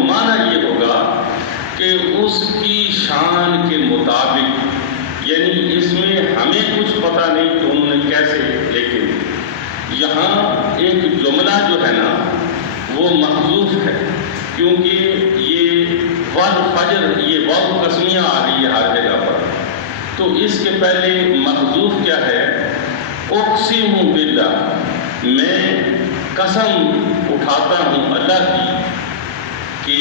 معنی یہ ہوگا کہ اس کی شان کے مطابق، یعنی اس میں ہمیں کچھ پتہ نہیں کہ انہوں نے کیسے، لیکن یہاں ایک جملہ جو ہے نا وہ محذوف ہے، کیونکہ یہ والفجر، یہ واو قسمیہ آ رہی ہے ہر جگہ پر، تو اس کے پہلے محذوف کیا ہے؟ اقسم باللہ، میں قسم اٹھاتا ہوں اللہ کی کہ،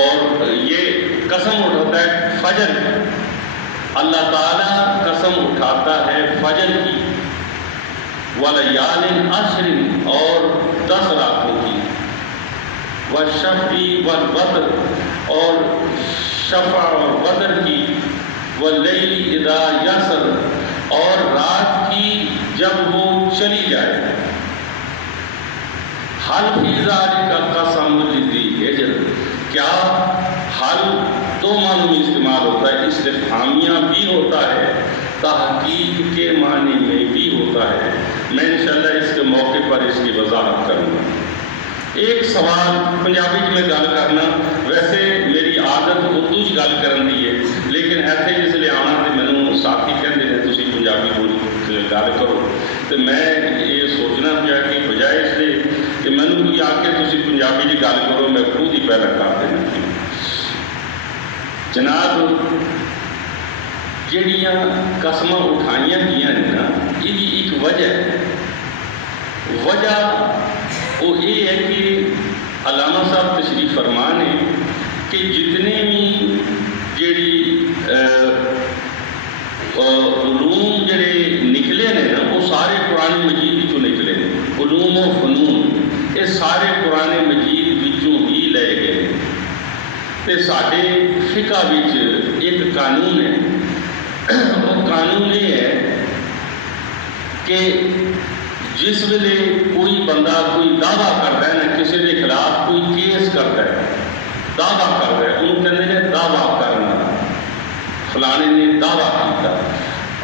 اور یہ قسم اٹھاتا ہے فجر کی، اللہ تعالیٰ قسم اٹھاتا ہے فجر کی، وَلَيَالٍ عَشْرٍ، اور 10 راتوں کی، وَالشَّفْعِ وَالْوَتْرِ، اور شفع اور وتر کی، وَاللَّيْلِ إِذَا يَسْرِ، اور رات کی جب وہ چلی جائے، حل فی ذالک قسم لذی حجر، کیا حل دو معنوں میں استعمال ہوتا ہے، استفہامیہ بھی ہوتا ہے، تحقیق کے معنی میں بھی ہوتا ہے۔ میں انشاءاللہ اس کے موقع پر اس کی وضاحت کروں گا۔ ایک سوال پنجابی میں گل کرنا، ویسے میری عادت اردو چ گل کرن دی ہے، لیکن ایتھے جس لیے آنا تو مینوں ساتھی کہندے نے تسی پنجابی بول گل کرو، تو میں یہ سوچنا پیا کہ بجائے اس دے کہ مینوں کوئی آ کے تسی پنجابی چ گل کرو، میں خود ہی پیدا کر دینا۔ جناب، جہڑیاں قسماں اٹھائیاں گئیاں نے نا، یہ ایک وجہ ہے۔ وجہ وہ یہ ہے کہ علامہ صاحب تشریف فرما نے کہ جتنے بھی جڑی علوم جڑے نکلے نے نا، وہ سارے قرآن مجید چوں نکلے نے، علوم و فنون یہ سارے قرآن مجید وچوں ہی لے گئے ہیں۔ تے ساڈے فقہ وچ ایک قانون ہے، وہ قانون یہ ہے کہ جس ویلے کوئی بندہ کوئی دعویٰ کرتا ہے نا، کسی کے خلاف کوئی کیس کرتا ہے، دعویٰ کرتا ہے، انہوں کہتے ہیں دعویٰ کرنا، فلانے نے دعویٰ کیا،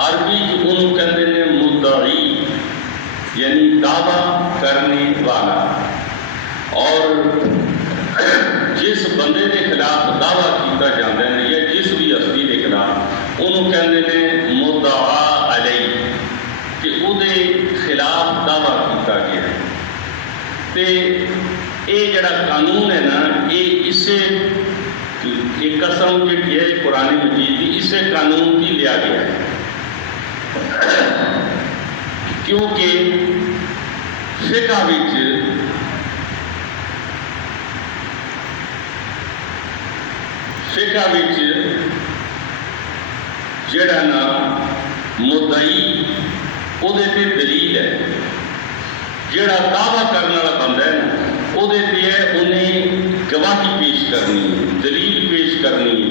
عربی انہوں کہتے ہیں مدعی، یعنی دعویٰ کرنے والا، اور جس بندے کے خلاف دعویٰ کیتا جاتا ہے یا جس بھی ہستی کے خلاف، انہوں کہتے ہیں مدعا علیہ، کہ وہ دے خلاف دعویٰ کیتا گیا ہے۔ تے یہ جڑا قانون ہے نا، یہ اسے ایک قسم جڑی ہے قرآن مجید کی اسے قانون کی لیا گیا ہے، کیونکہ فقہ وچ جڑا نا مدعی وہ تے دلیل ہے، جڑا دعویٰ کرنے والا بندہ ہے نا وہ تے ہے انہیں گواہی پیش کرنی، دلیل پیش کرنی،